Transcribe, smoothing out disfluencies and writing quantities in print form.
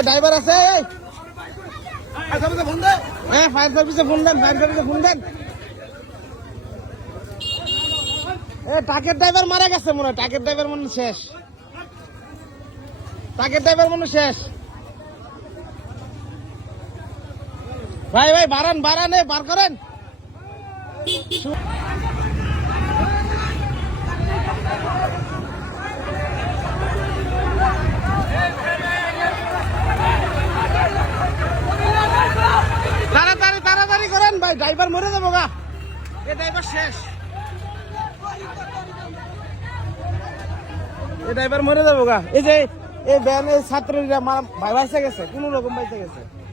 driver আছে fire সার্ভিসে phone দেন ট্রাকের ড্রাইভার মারা গেছে মনে হয় ট্রাকের ড্রাইভার মনে শেষ ভাই বাড়ান বার করেন তাড়াতাড়ি করেন ভাই ড্রাইভার মরে যাবো গা এ ড্রাইভার শেষ এই যে এই ভ্যানের ছাত্রীরা ভাই বাইসে গেছে কোন রকম বাইসে গেছে